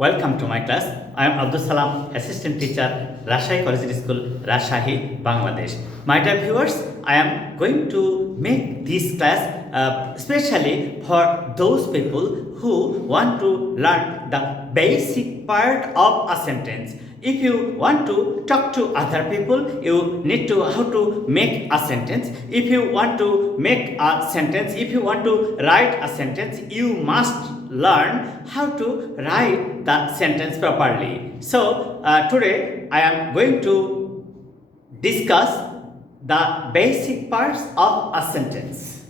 Welcome to my class. I am Abdus Salam, assistant teacher, Rajshahi Collegiate School, Rajshahi, Bangladesh. My dear viewers, I am going to make this class especially for those people who want to learn the basic part of a sentence. If you want to talk to other people, you need to how to make a sentence. If you want to make a sentence, if you want to write a sentence, you must learn how to write the sentence properly. So today I am going to discuss the basic parts of a sentence.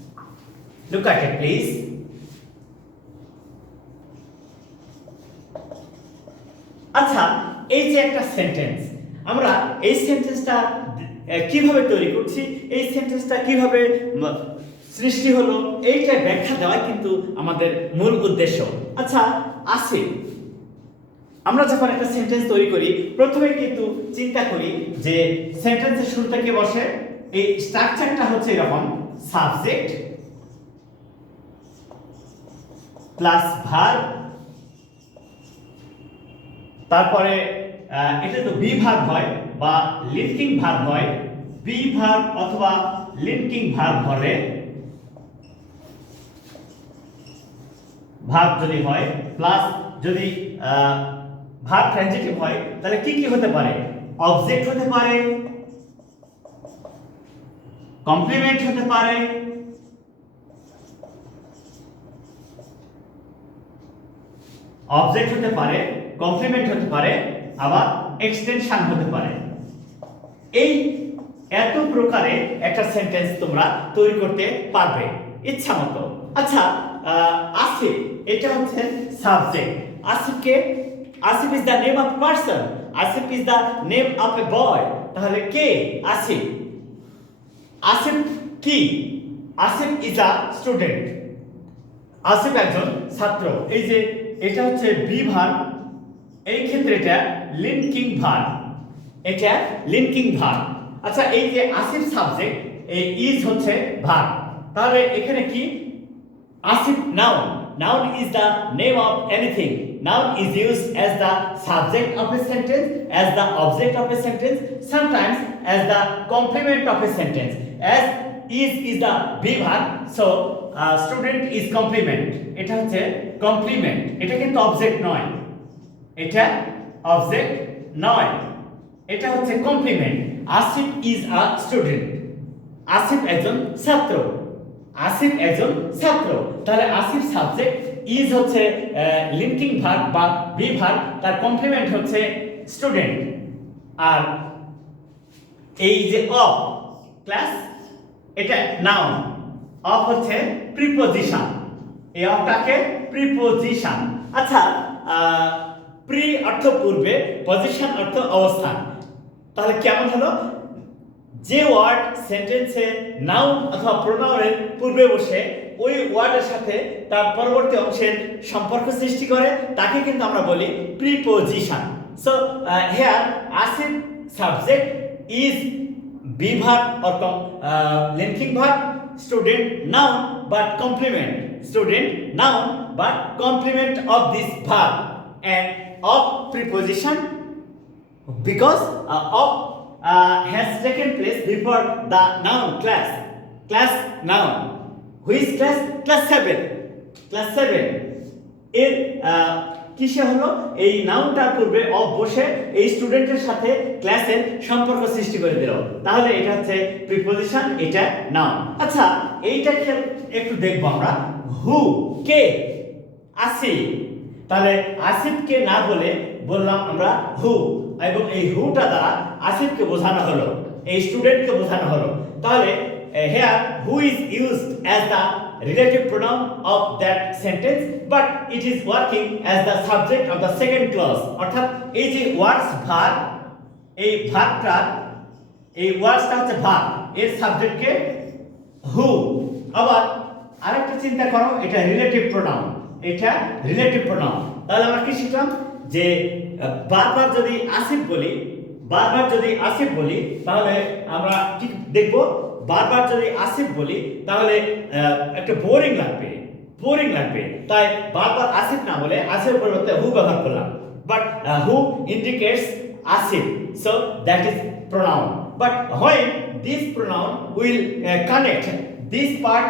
Look at it, please. আচ্ছা, এই যে একটা sentence, আমরা এই সেন্টেন্সটা কিভাবে তৈরি করছি, এই সেন্টেন্সটা কিভাবে সৃষ্টি হলো, এইটা ব্যাখ্যা দেওয়া কিন্তু আমাদের মূল উদ্দেশ্য। আচ্ছা, আসি আমরা যখন একটা সেন্টেন্স তৈরি করি, প্রথমে কিন্তু চিন্তা করি যে সেন্টেন্সের শুরুতে কি বসে। এই স্ট্রাকচারটা হচ্ছে এরকম: সাবজেক্ট প্লাস ভার্ব, তারপরে এটা তো বি ভার্ব হয় বা লিঙ্কিং ভার্ব হয়, বি ভার্ব অথবা লিঙ্কিং ভার্ব হলে, ভার্ব যদি হয় প্লাস যদি ভার্ব ট্রানজিটিভ হয়, তাহলে কি কি হতে পারে? অবজেক্ট হতে পারে, কমপ্লিমেন্ট হতে পারে, অবজেক্ট হতে পারে, কমপ্লিমেন্ট হতে পারে, আবার এক্সটেনশন হতে পারে। এই এত প্রকারে একটা সেন্টেন্স তোমরা তৈরি করতে পারবে ইচ্ছা মতো। আচ্ছা, আসিফ এটা হচ্ছে subject. Asif is the name of person, Asif is the name of a boy. তাহলে কে আসিফ? আসিফ কি? Asif is a student, Asif একজন ছাত্র। এই যে এটা হচ্ছে বি ভার্ব, এই ক্ষেত্রে এটা লিঙ্কিং ভার্ব, এটা লিঙ্কিং ভার্ব। আচ্ছা, এই যে আসিফ সাবজেক্ট, এই ইজ হচ্ছে ভার্ব। তাহলে এখানে কি? Asif noun, noun is the name of anything. Noun is used as the subject of a sentence, as the object of a sentence, sometimes as the complement of a sentence. As is the verb, so student is complement. এটা হচ্ছে complement, এটা কিন্তু object নয়, এটা object নয়, এটা হচ্ছে complement. Asif is a student, Asif একজন ছাত্র, আসিফ একজন ছাত্র। তাহলে আসিফ সাবজেক্ট, ইজ হচ্ছে লিঙ্কিং ভার্ব বা বি ভার্ব, তার কমপ্লিমেন্ট হচ্ছে স্টুডেন্ট। আর এই যে অফ ক্লাস, এটা নাউন, অফ হচ্ছে প্রিপোজিশন, এই অফটাকে প্রিপোজিশন। আচ্ছা, প্রি অর্থ পূর্বে, পজিশন অর্থ অবস্থান। তাহলে কেমন হলো? যে ওয়ার্ড সেন্টেন্সে নাউন অথবা প্রোনাউনের পূর্বে বসে ওই ওয়ার্ডের সাথে তার পরবর্তী অংশের সম্পর্ক সৃষ্টি করে, তাকে কিন্তু আমরা বলি preposition. So here as if subject is be verb or linking verb, student noun but complement, student noun but complement of this verb, and of preposition because of has taken place before the noun class noun. Which class? Class 7, class 7 এর কিসে হলো? এই নাউনটার পূর্বে of বসে এই স্টুডেন্টের সাথে ক্লাসের সম্পর্ক সৃষ্টি করে দিল, তাহলে এটা হচ্ছে প্রিপোজিশন, এটা নাউন। আচ্ছা, এইটা একটু দেখবো আমরা। হু, কে? আসিফ। তাহলে আসিফকে না বলে বললাম আমরা হু, এবং এই হুটা দ্বারা আসিফকে বোঝানো হলো, এই স্টুডেন্টকে বোঝানো হলো। তাহলে here who is used as the relative pronoun of that sentence, but it is working as the subject of the second clause. অর্থাৎ এই যে ওয়ার্ডস ভার্ব, এই ভার্বটা, এই ওয়ার্ডসটা হচ্ছে ভার্ব, এর সাবজেক্টকে হু। আবার আরেকটা চিন্তা করো, এটা রিলেটিভ প্রোনাউন, এটা রিলেটিভ প্রোনাউন। তাহলে আমরা কি শিখলাম? যে বারবার যদি আসিফ বলি, বারবার যদি আসিফ বলি, তাহলে আমরা কি দেখব? বারবার যদি আসিফ বলি তাহলে একটা বোরিং লাগবে, বোরিং লাগবে, তাই বারবার আসিফ না বলে আসিফের পরিবর্তে হু ব্যবহার করলাম। But who indicates Asif, so that is pronoun. But when this pronoun will connect this part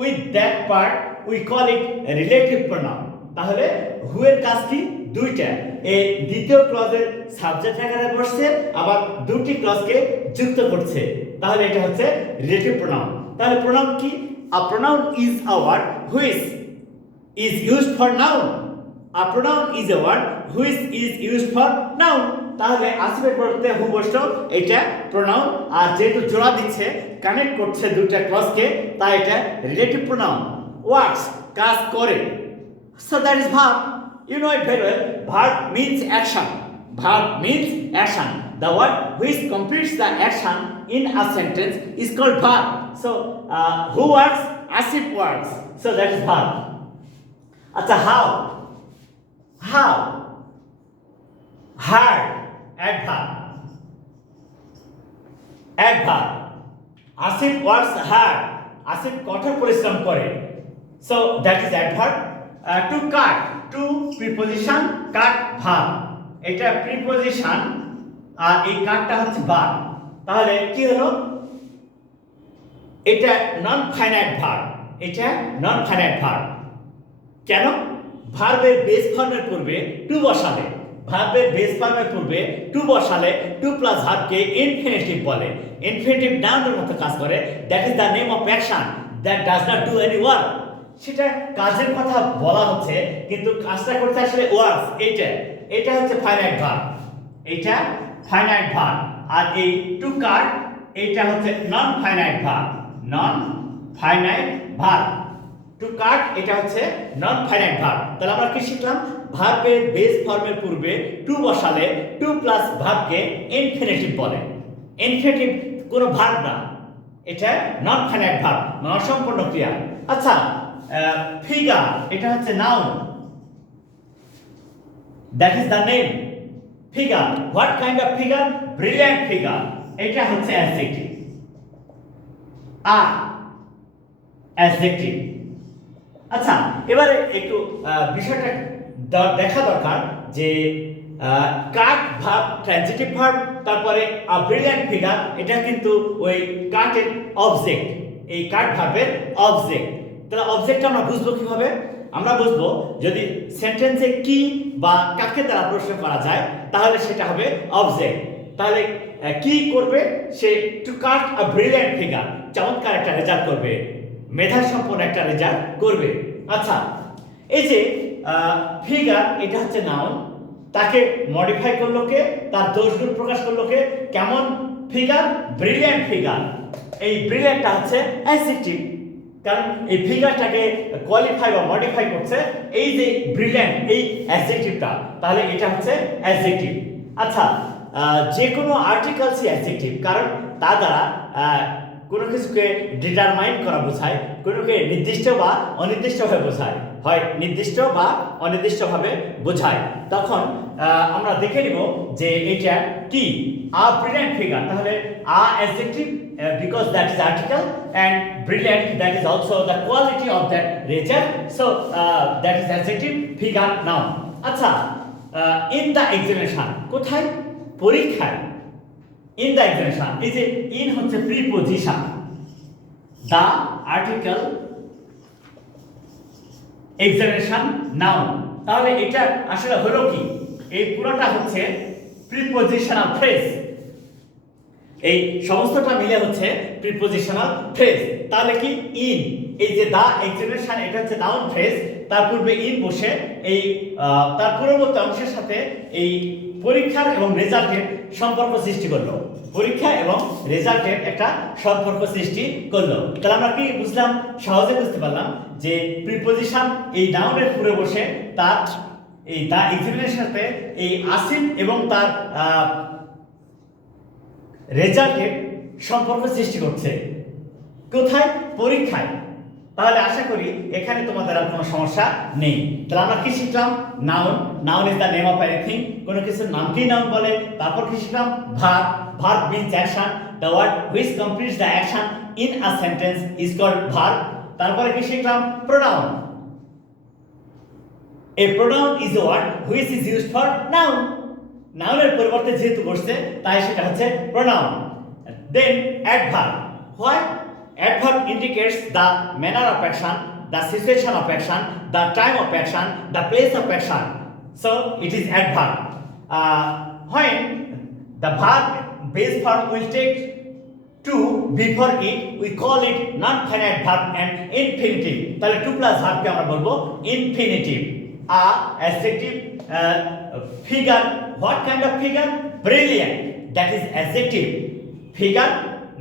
with that part, we call it a relative pronoun. তাহলে হু এর কাজ কি? দুইটা, এই দ্বিতীয় ক্লজের সাবজেক্ট আকারে বসছে, আবার দুটি ক্লজকে যুক্ত করছে, তাহলে এটা হচ্ছে রিলেটিভ প্রোনাউন। তাহলে প্রোনাউন কি? A pronoun is a word which is used for noun. A pronoun is a word which is used for noun. তাহলে আসিফের পরিবর্তে হু বসলো, এটা প্রোনাউন, আর যেহেতু জোড়া দিচ্ছে, কানেক্ট করছে দুইটা ক্লজকে, তাই এটা রিলেটিভ প্রোনাউন। ওয়ার্কস, কাজ করে। So that is verb. You know it very well. Verb means action. Verb means action. The word which completes the action in a sentence is called verb. So who works? Asif works. So that is verb. Acha, how? How? Hard. Adverb. Adverb. Asif works hard. Asif কঠোর পরিশ্রম করে. So that is adverb. To cut, to preposition, cut verb. এটা preposition আর এই কাটটা হচ্ছে verb। তাহলে কি হলো? এটা নন ফাইনাইট ভার্ব। এটা নন ফাইনাইট ভার্ব। কেন? ভার্বের বেস ফর্মের পূর্বে টু বসালে, ভার্বের বেস ফর্মের পূর্বে টু বসালে টু প্লাস ভার্বকে ইনফিনিটিভ বলে। ইনফিনিটিভ নাউনের মতো কাজ করে। That is the name of action that does not do any work. সেটা কাজের কথা বলা হচ্ছে, কিন্তু কাজটা করতে আসলে ওয়ার্কস। এটা হচ্ছে ফাইনাইট ভার্ব। এটা ফাইনাইট ভার্ব। আর এই টু কাট এটা হচ্ছে non finite verb. Non finite verb. Two কাট এটা হচ্ছে নন ফাইনাইট ভার্ব। তাহলে আমরা কি শিখলাম? ভার্বের বেস ফর্মের পূর্বে টু বসালে টু প্লাস ভার্বকে ইনফিনিটিভ বলে। ইনফিনিটিভ কোনো ভার্ব না, এটা নন ফাইনাইট ভার্ব, অসম্পূর্ণ ক্রিয়া। আচ্ছা, ফিগার এটা হচ্ছে noun. That is the name. Figure, what kind of figure? Brilliant figure. এটা হচ্ছে অ্যাডজেক্টিভ। অ্যাডজেক্টিভ। আচ্ছা, এবারে একটু বিষয়টা দেখা দরকার যে কাট ভার্ব, ট্রানজিটিভ ভার্ব, তারপরে ব্রিলিয়ান্ট ফিগার, এটা কিন্তু ওই কাটের অবজেক্ট, এই কাট ভার্বের অবজেক্ট। তাহলে অবজেক্টটা আমরা বুঝবো কিভাবে? আমরা বুঝবো যদি সেন্টেন্সে কি বা কাকে দ্বারা প্রশ্ন করা যায়, তাহলে সেটা হবে অবজেক্ট। তাহলে কি করবে সে? To cut a brilliant figure, চমৎকার একটা রেজাল্ট করবে, মেধা সম্পন্ন একটা রেজাল্ট করবে। আচ্ছা, এই যে ফিগার এটা হচ্ছে নাউন, তাকে মডিফাই করলো কে? তার দোষগুণ প্রকাশ করলো কে? কেমন ফিগার? Brilliant figure. এই ব্রিলিয়ান্টটা হচ্ছে অ্যাডজেক্টিভ, কারণ এই ফিগারটাকে কোয়ালিফাই বা মডিফাই করছে এই যে ব্রিলিয়ান্ট, এই অ্যাডজেক্টিভটা। তাহলে এটা হচ্ছে অ্যাডজেক্টিভ। আচ্ছা, যে কোনো আর্টিকেলসই অ্যাডজেক্টিভ, কারণ তা দ্বারা কোনো কিছুকে ডিটারমাইন করা বোঝায়, কোনোকে নির্দিষ্ট বা অনির্দিষ্টভাবে বোঝায়, হয় নির্দিষ্ট বা অনির্দিষ্টভাবে বোঝায়। তখন আমরা দেখে নিব যে এটা কি? আ ব্রিলিয়ান্ট ফিগার। তাহলে আ adjective because that is article, and brilliant, that is also the quality of that result, so that is adjective, figure, noun. আচ্ছা, in the examination, কোথায়? পরীক্ষায়। in the examination, এই যে in হচ্ছে preposition, the article, examination, noun। তাহলে এটা আসলে হলো কি? এই পুরোটা হচ্ছে প্রিপজিশনাল ফ্রেজ। এই সমস্তটা মিলে হচ্ছে প্রিপজিশনাল ফ্রেজ। তাহলে কি? ইন, এই যে দা এক্সামিনেশন, এটা হচ্ছে নাউন ফ্রেজ, তার পূর্বে ইন বসে এই তার পূর্ববর্তী অংশের সাথে এই পরীক্ষার এবং রেজাল্টের সম্পর্ক সৃষ্টি করলো। পরীক্ষা এবং রেজাল্টের একটা সম্পর্ক সৃষ্টি করলো। তাহলে আমরা কি বুঝলাম? সহজে বুঝতে পারলাম যে প্রিপজিশন এই নাউনের পূর্বে বসে তার এই দা এক্সামিনেশনের সাথে এই আসিফ এবং তার রেজাল্টের সম্পর্ক সৃষ্টি করছে। কোথায়? পরীক্ষায়। তাহলে আশা করি এখানে তোমাদের আর কোনো সমস্যা নেই। তাহলে আমরা কি শিখলাম? Noun, noun is the name of anything, কোনো কিছুর নামকেই নাউন বলে। তারপর কি শিখলাম? Verb, verb means action, the word which completes the action in a sentence is called verb. তারপরে কি শিখলাম? Pronoun, A pronoun is a word which is used for noun. নাউনের পরিবর্তে যেহেতু বসছে তাই সেটা হচ্ছে pronoun. Then adverb. Why? Adverb indicates the manner of action, the situation of action, the time of action, the place of action. So it is adverb. When the verb base form will take to before it, we call it non-finite verb and infinitive. তাহলে to plus verb কে আমরা বলবো infinitive. Adjective figure. What kind of figure? Brilliant. That is adjective. Figure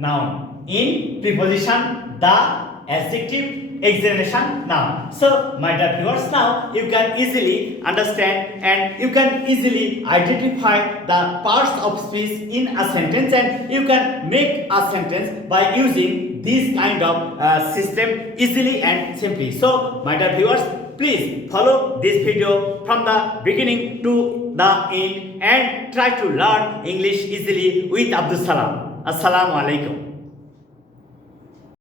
noun. In preposition the adjective examination noun. So my dear viewers, now you can easily understand and you can easily identify the parts of speech in a sentence, and you can make a sentence by using this kind of system easily and simply. So my dear viewers, please follow this video from the beginning to the end and try to learn English easily with Abdus Salam. Assalamu alaikum.